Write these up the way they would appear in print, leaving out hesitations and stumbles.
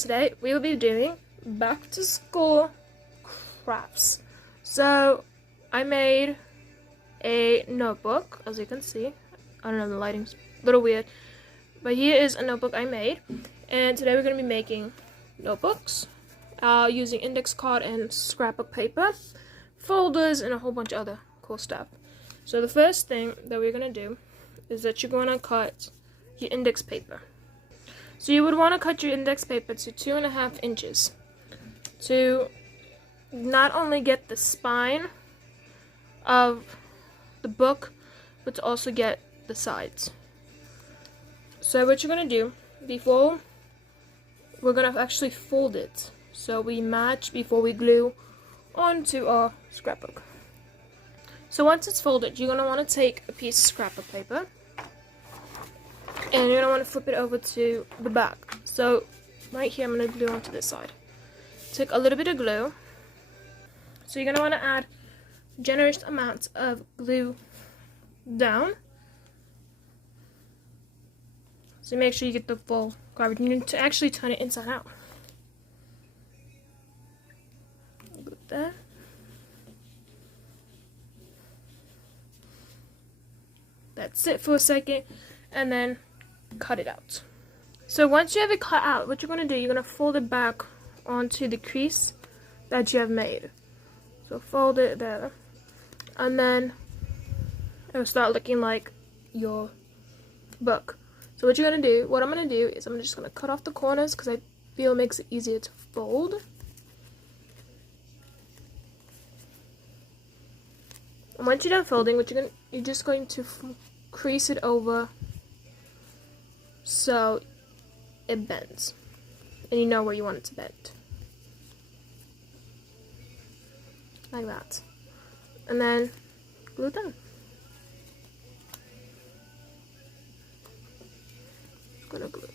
today we will be doing back to school crafts. So I made a notebook, as you can see. I don't know, the lighting's a little weird, but here is a notebook I made, and today we're going to be making notebooks using index card and scrapbook paper, folders, and a whole bunch of other cool stuff. So the first thing that we're going to do is that you're going to cut your index paper. So you would want to cut your index paper to 2.5 inches to not only get the spine of the book, but to also get the sides. So what you're going to do, before we're going to actually fold it, so we match before we glue onto our scrapbook. So once it's folded, you're going to want to take a piece of scrapbook paper, and you're going to want to flip it over to the back. So right here I'm going to glue onto this side. Take a little bit of glue. So you're going to want to add generous amounts of glue down. So make sure you get the full coverage. You need to actually turn it inside out. Glue that. That's it for a second, and then cut it out. So once you have it cut out, what you're going to do, you're going to fold it back onto the crease that you have made. So fold it there, and then it'll start looking like your book. So what you're going to do, what I'm going to do is I'm just going to cut off the corners because I feel it makes it easier to fold. And once you're done folding, you're just going to crease it over so it bends, and you know where you want it to bend, like that, and then glue it down. Gonna glue.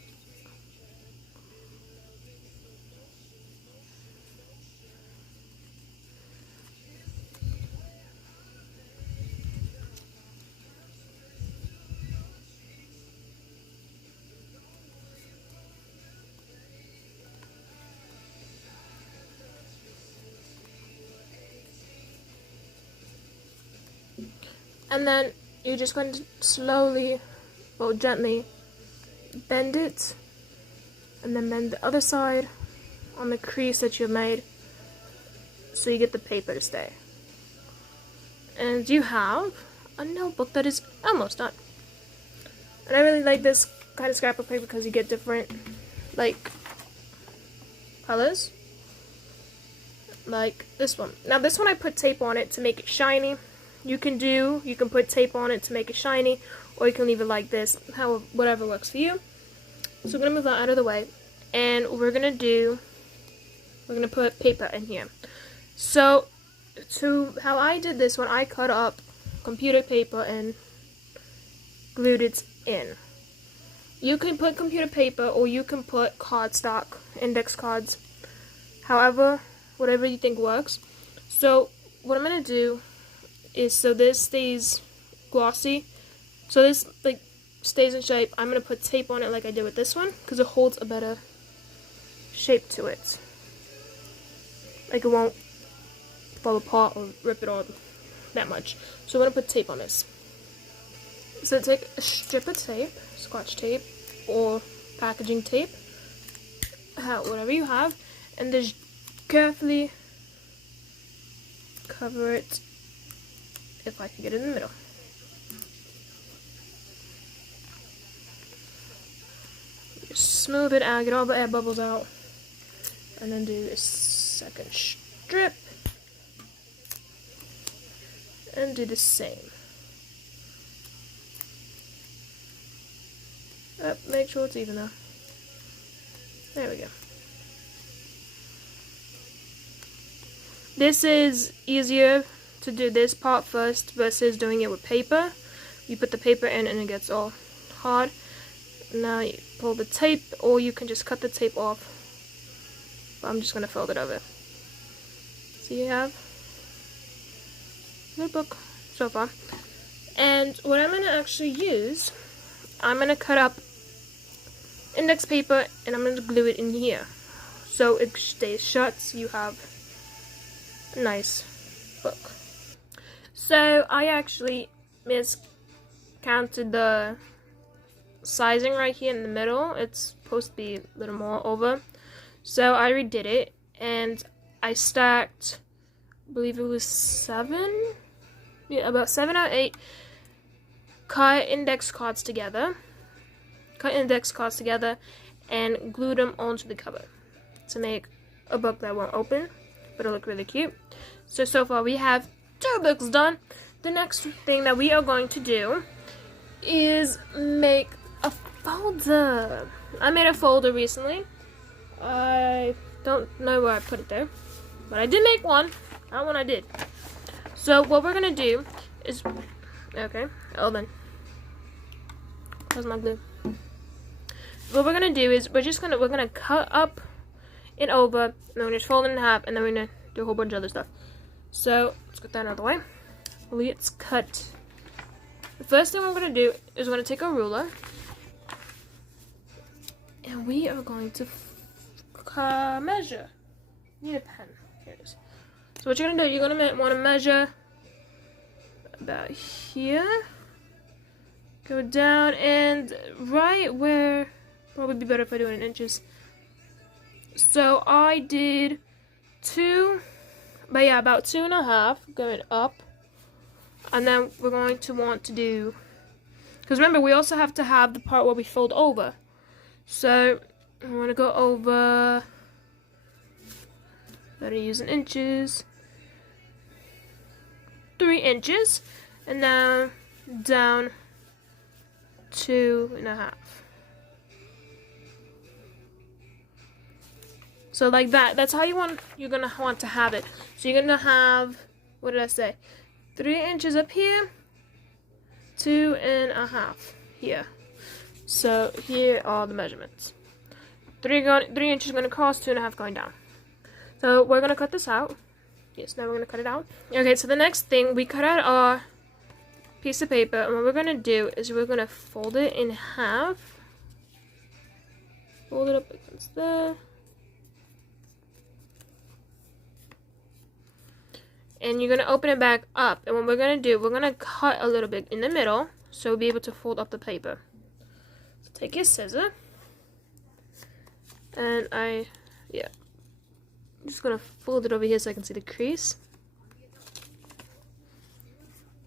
And then you're just going to slowly, or gently, bend it, and then bend the other side on the crease that you made so you get the paper to stay. And you have a notebook that is almost done. And I really like this kind of scrapbook paper because you get different, like, colors. Like this one. Now this one I put tape on it to make it shiny. You can put tape on it to make it shiny, or you can leave it like this, whatever works for you. So we're going to move that out of the way, and we're going to put paper in here. So how I did this one, I cut up computer paper and glued it in. You can put computer paper, or you can put cardstock, index cards, however, whatever you think works. So what I'm going to do is, so this stays glossy, so this like stays in shape, I'm going to put tape on it like I did with this one, because it holds a better shape to it. Like it won't fall apart or rip it off that much. So I'm going to put tape on this. So take a strip of tape, scotch tape, or packaging tape, whatever you have, and just carefully cover it, if I can get it in the middle. Just smooth it out, get all the air bubbles out, and then do a second strip, and do the same. Make sure it's even though. There we go. This is easier to do this part first versus doing it with paper. You put the paper in and it gets all hard. Now you pull the tape, or you can just cut the tape off. But I'm just going to fold it over. So you have the book so far. And what I'm going to actually use, I'm going to cut up index paper and I'm going to glue it in here. so it stays shut, so you have a nice book. So I actually miscounted the sizing right here in the middle. It's supposed to be a little more over, so I redid it, and I stacked, I believe it was 7, yeah, about 7 or 8 cut index cards together, and glued them onto the cover to make a book that won't open, but it'll look really cute. So far we have 2 books done. The next thing that we are going to do is make a folder. I made a folder recently. I don't know where I put it there, but I did make one. That one I did. So what we're gonna do is, okay, Elvin, where's my glue? What we're gonna do is we're gonna cut up and over, and then we're just fold it in half, and then we're gonna do a whole bunch of other stuff. So let's get that out of the way. Let's cut. The first thing we're gonna do is we're gonna take a ruler, and we are going to measure. Need a pen. Here it is. So what you're gonna do, you're gonna want to measure about here, go down, and right where, probably be better if I do it in inches. So I did 2, but yeah, about 2.5 going up, and then we're going to want to do, because remember we also have to have the part where we fold over. So I'm gonna go over. Better use in inches. 3 inches, and now down 2.5. So like that. That's how you're gonna want to have it. So you're gonna have, what did I say? 3 inches up here, 2.5 here. So here are the measurements. 3 inches going across, 2.5 going down. So we're gonna cut this out. Yes, now we're gonna cut it out. Okay, so the next thing, we cut out our piece of paper, and what we're gonna do is we're gonna fold it in half. Fold it up against there. And you're gonna open it back up, and what we're gonna do, we're gonna cut a little bit in the middle, so we'll be able to fold up the paper. So take your scissor, and I'm just gonna fold it over here so I can see the crease.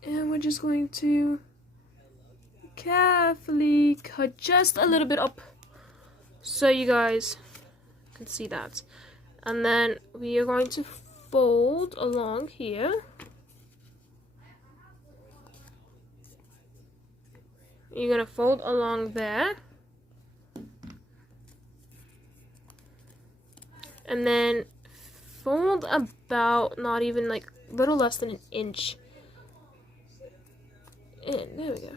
And we're just going to carefully cut just a little bit up so you guys can see that. And then we are going to fold along here. You're gonna fold along there. And then fold about, not even, like, a little less than 1 inch. And there we go.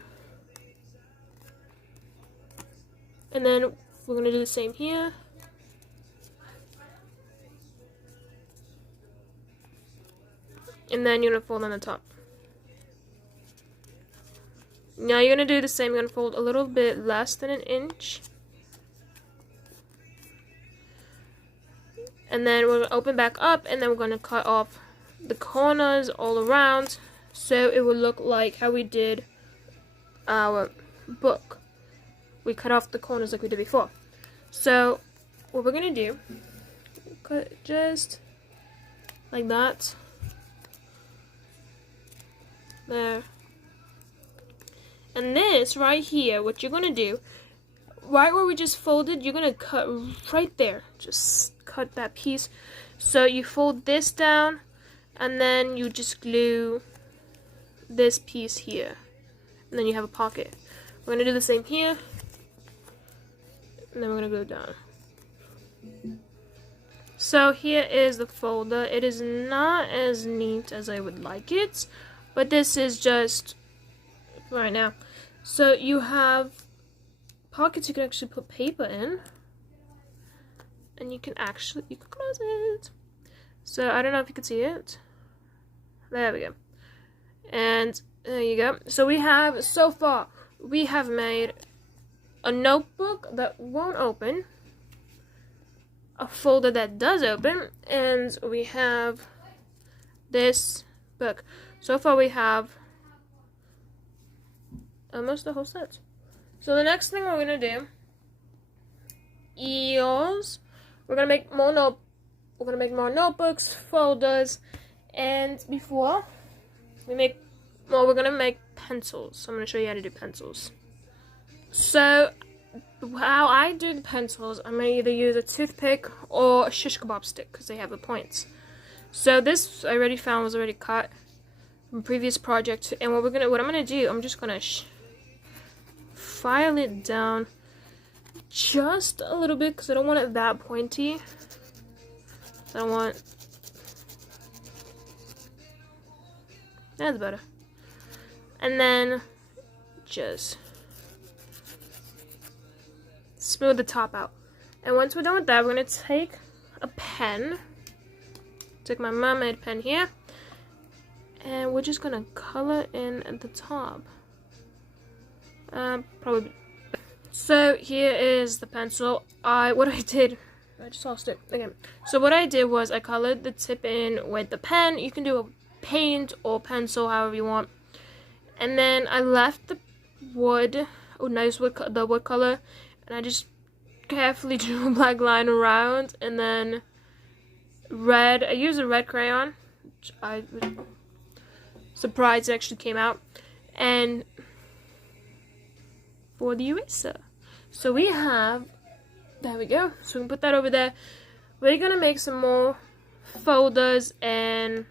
And then we're gonna do the same here. And then you're gonna fold on the top. Now you're gonna do the same. You're gonna fold a little bit less than 1 inch. And then we're gonna open back up, and then we're gonna cut off the corners all around, so it will look like how we did our book. We cut off the corners like we did before. So what we're gonna do, cut just like that. There. And this right here, what you're gonna do, right where we just folded, you're gonna cut right there. Just cut that piece. So you fold this down, and then you just glue this piece here, and then you have a pocket. We're gonna do the same here, and then we're gonna glue it down. So here is the folder. It is not as neat as I would like it, but this is just right now. So you have pockets you can actually put paper in, and you can close it. So I don't know if you can see it. There we go. And there you go. So so far we have made a notebook that won't open, a folder that does open, and we have this book. So far we have almost the whole set. So the next thing we're gonna do is we're gonna make more notebooks, folders, and before we make more, we're gonna make pencils. So I'm gonna show you how to do pencils. So how I do the pencils, I'm gonna either use a toothpick or a shish kebab stick because they have the points. So this I already found was already cut from previous project, and what I'm gonna do, I'm just gonna file it down just a little bit because I don't want it that pointy. I don't want. That's better. And then just smooth the top out. And once we're done with that, we're gonna take a pen. Take my mermaid pen here, and we're just gonna color in at the top. Probably. So here is the pencil. I just lost it again. So what I did was I colored the tip in with the pen. You can do a paint or pencil, however you want. And then I left the wood, the wood color, and I just carefully drew a black line around, and then red. I used a red crayon, which I was surprised it actually came out, and for the eraser. So we have, there we go. So we can put that over there. We're gonna make some more folders and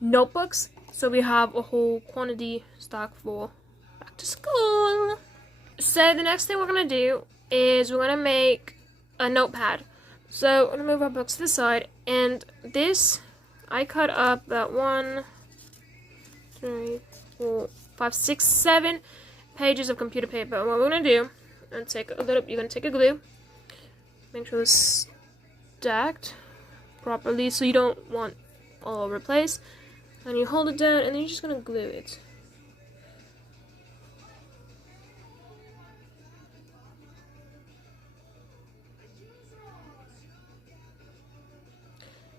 notebooks. So we have a whole quantity stock for back to school. So the next thing we're gonna do is we're gonna make a notepad. So I'm gonna move our books to the side, and this I cut up about 1, 3, 4, 5, 6, 7 pages of computer paper. And what we're gonna do, and you're gonna take a glue, make sure it's stacked properly so you don't want all over the place, and you hold it down, and then you're just gonna glue it.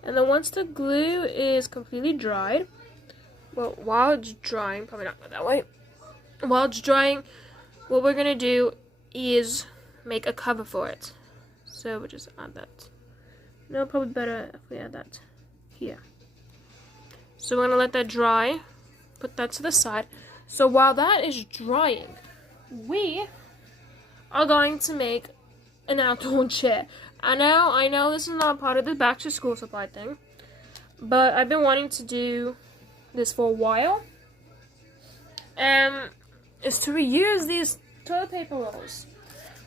And then once the glue is completely dried, well, while it's drying, probably not that way. While it's drying, what we're gonna do is make a cover for it. So we'll just add that. No, probably better if we add that here. So we're gonna let that dry. Put that to the side. So while that is drying, we are going to make an outdoor chair. I know this is not part of the back to school supply thing, but I've been wanting to do this for a while. Is to reuse these toilet paper rolls.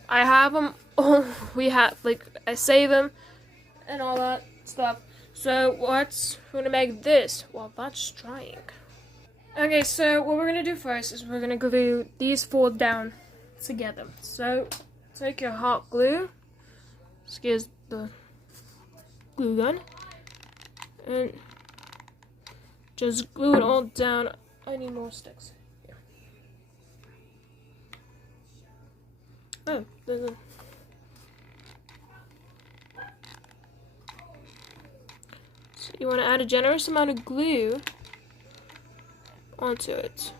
I have them all, I save them and all that stuff. So we're gonna make this while that's drying. Okay, so what we're gonna do first is we're gonna glue these 4 down together. So take your hot glue, excuse the glue gun, and just glue it all down. I need more sticks. Here. Oh, there's a... So you want to add a generous amount of glue onto it.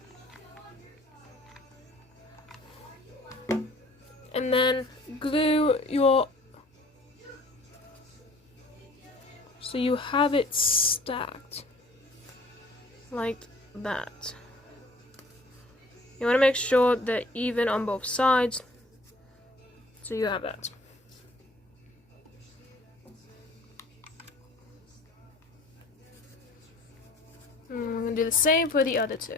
And then glue your... So you have it stacked like that. You want to make sure they're even on both sides. So you have that. And we're going to do the same for the other 2.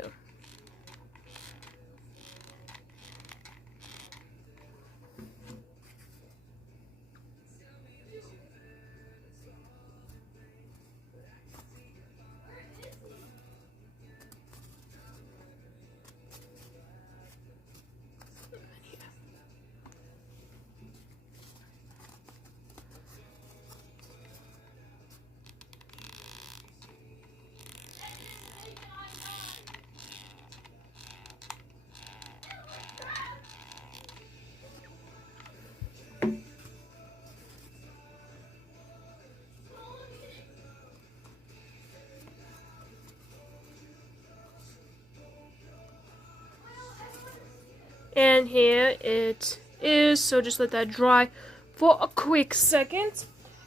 And here it is. So just let that dry for a quick second.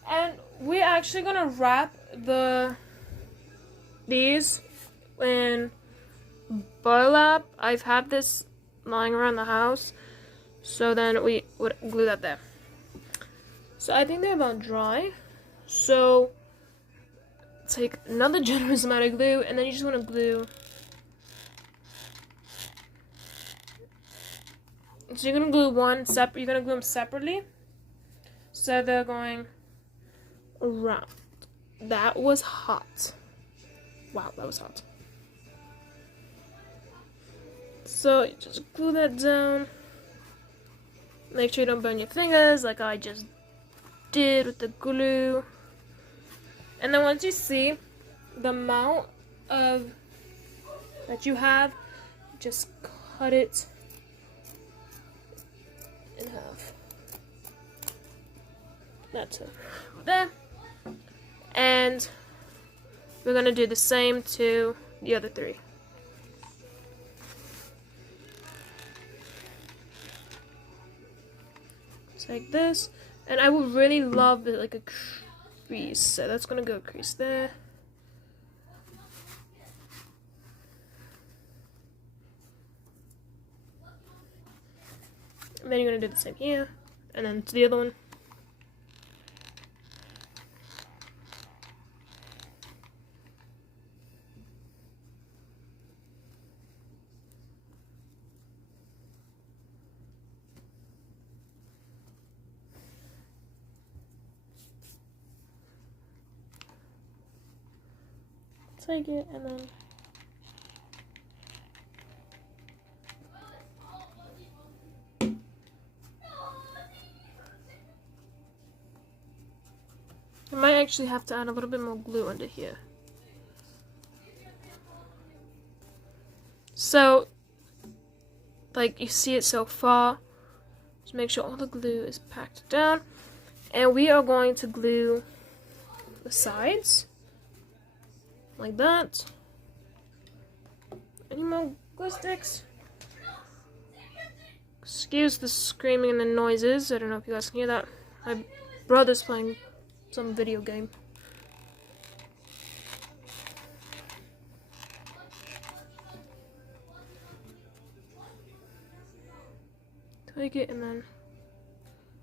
And we're actually gonna wrap these in burlap. I've had this lying around the house, so then we would glue that there. So I think they're about dry. So take another generous amount of glue, and then you just want to glue. So you're gonna glue one separate. You're gonna glue them separately, so they're going around. That was hot. Wow, that was hot. So you just glue that down. Make sure you don't burn your fingers like I just did with the glue. And then once you see the amount of that you have, just cut it in half. That's it. There. And we're gonna do the same to the other three. Just like this. And I would really love it like a crease. So that's gonna go crease there. And then you're gonna do the same here. And then to the other one. Take it and then I might actually have to add a little bit more glue under here. So, like you see it so far, just make sure all the glue is packed down. And we are going to glue the sides. Like that. Any more glue sticks? Excuse the screaming and the noises. I don't know if you guys can hear that. My brother's playing some video game. Take it and then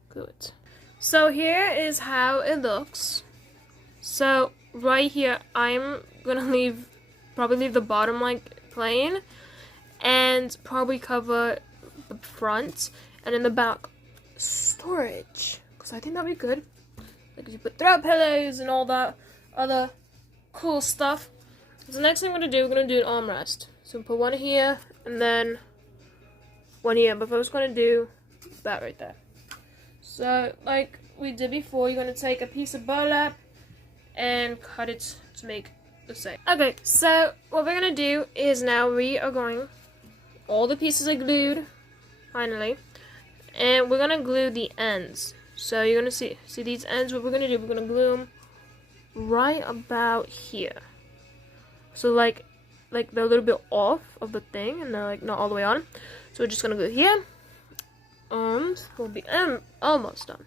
glue it. So here is how it looks. So right here, I'm gonna probably leave the bottom like plain, and probably cover the front, and in the back storage, because I think that'd be good. Like you put throw pillows and all that other cool stuff. So the next thing we're gonna do an armrest. So put one here and then one here. But first, we're gonna do that right there. So like we did before, you're gonna take a piece of burlap and cut it to make the same. Okay, so what we're gonna do is now we are going, all the pieces are glued, finally, and we're gonna glue the ends. So you're gonna see these ends. What we're gonna do, we're gonna glue them right about here. So like they're a little bit off of the thing, and they're like not all the way on. So we're just gonna glue here. We'll be almost done.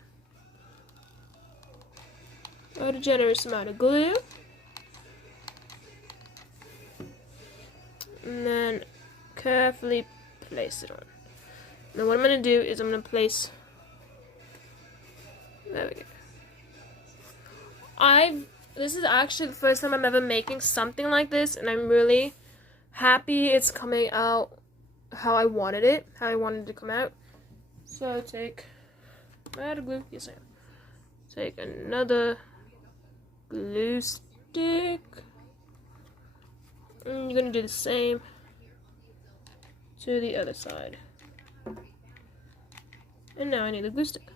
Add a generous amount of glue. And then carefully place it on. Now what I'm going to do is I'm going to place, there we go. This is actually the first time I'm ever making something like this, and I'm really happy it's coming out how I wanted it, to come out. So take, add a glue, yes I am. Take another glue stick, and you're gonna do the same to the other side. And now I need a glue stick.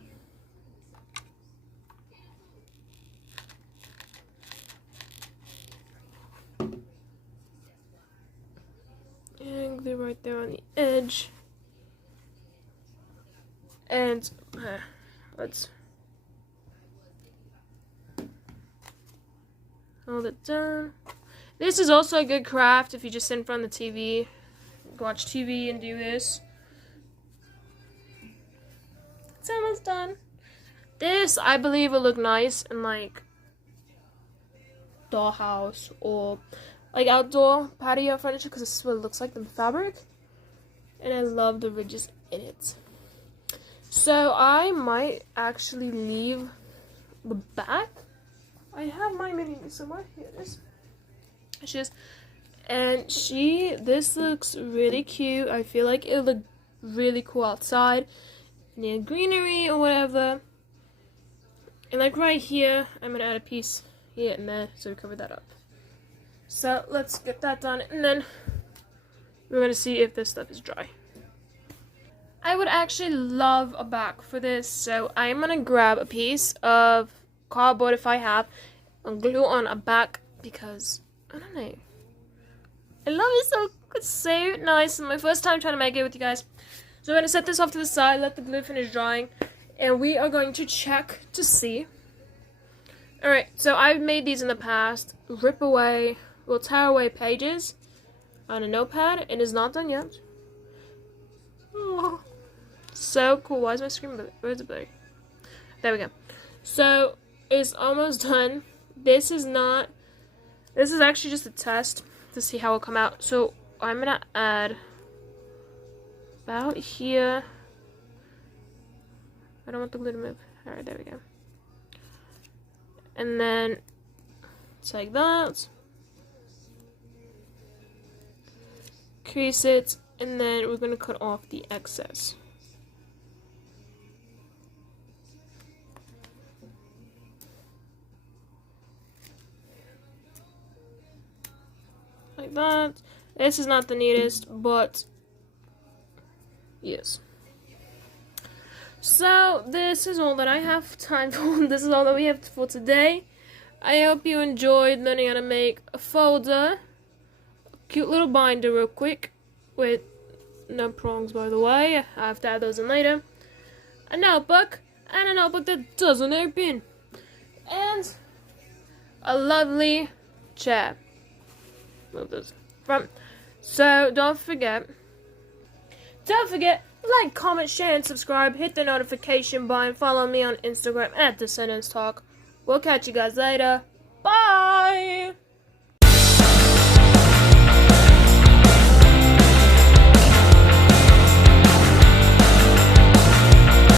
And glue right there on the edge. And let's hold it down. This is also a good craft if you just sit in front of the TV, watch TV and do this. It's almost done. This, I believe, will look nice in like dollhouse or like outdoor patio furniture because this is what it looks like, the fabric. And I love the ridges in it. So I might actually leave the back. I have my mini somewhere. Here it is. She is. And this looks really cute. I feel like it'll look really cool outside near greenery or whatever. And like right here, I'm gonna add a piece here and there so we cover that up. So let's get that done, and then we're gonna see if this stuff is dry. I would actually love a back for this, so I'm gonna grab a piece of cardboard if I have and glue on a back because I don't know. I love it so it's so nice. It's my first time trying to make it with you guys. So I'm gonna set this off to the side, let the glue finish drying, and we are going to check to see. Alright, so I've made these in the past. We'll tear away pages on a notepad. It is not done yet. Oh, so cool. Why is my screen blurry? Where's it blurry? There we go. So it's almost done. This is actually just a test to see how it'll come out. So I'm gonna add about here. I don't want the glue to move. Alright, there we go. And then take that, crease it, and then we're gonna cut off the excess. Like that. This is not the neatest, but yes. So this is all that I have time for. This is all that we have for today. I hope you enjoyed learning how to make a folder, a cute little binder real quick, with no prongs by the way, I have to add those in later, a notebook, and a notebook that doesn't open, and a lovely chair. Move those front. So don't forget, like, comment, share, and subscribe. Hit the notification button. Follow me on Instagram at Descendants Talk. We'll catch you guys later. Bye!